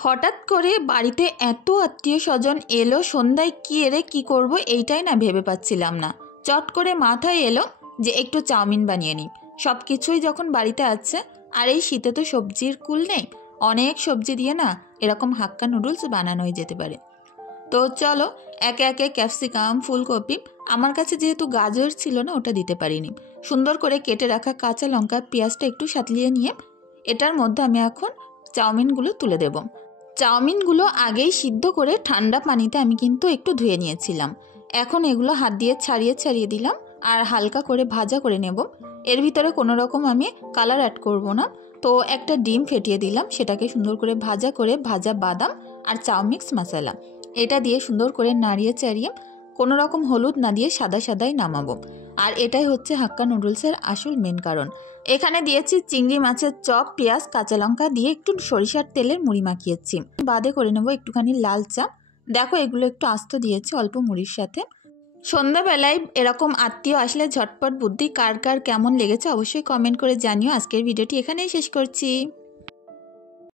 হঠাৎ করে বাড়িতে এত আত্মীয় স্বজন এলো, সন্ধ্যায় কি করব এইটাই না ভেবে পাচ্ছিলাম না। চট করে মাথায় এলো যে একটু চাউমিন বানিয়ে নিই। সব কিছুই যখন বাড়িতে আছে, আর এই শীতে তো সবজির কুল নেই, অনেক সবজি দিয়ে না এরকম হাক্কা নুডলস বানানোই যেতে পারে। তো চলো একে একে ক্যাপসিকাম, ফুলকপি, আমার কাছে যেহেতু গাজর ছিল না ওটা দিতে পারিনি, সুন্দর করে কেটে রাখা কাঁচা লঙ্কা, পেঁয়াজটা একটু সাঁতলিয়ে নিয়ে এটার মধ্যে আমি এখন চাউমিনগুলো তুলে দেব। চাউমিনগুলো আগেই সিদ্ধ করে ঠান্ডা পানিতে আমি কিন্তু একটু ধুয়ে নিয়েছিলাম। এখন এগুলো হাত দিয়ে ছাড়িয়ে ছাড়িয়ে দিলাম আর হালকা করে ভাজা করে নেব। এর ভিতরে কোনো রকম আমি কালার অ্যাড করব না। তো একটা ডিম ফেটিয়ে দিলাম, সেটাকে সুন্দর করে ভাজা বাদাম আর চাউ মিক্স মশলা এটা দিয়ে সুন্দর করে নাড়িয়ে চাড়িয়ে কোনো রকম হলুদ না দিয়ে সাদা সাদাই নামাবো। আর এটাই হচ্ছে হাক্কা নুডলসের আসল মেন কারণ। এখানে দিয়েছি চিংড়ি মাছের চপ, পেঁয়াজ, কাঁচা লঙ্কা দিয়ে একটু সরিষার তেলের মুড়ি মাখিয়েছি। বাদে করে নেবো একটুখানি লাল চা। দেখো এগুলো একটু আস্ত দিয়েছি অল্প মুড়ির সাথে। সন্ধ্যাবেলায় এরকম আত্মীয় আসলে ঝটপট বুদ্ধি কার কার কেমন লেগেছে অবশ্যই কমেন্ট করে জানিও। আজকের ভিডিওটি এখানেই শেষ করছি।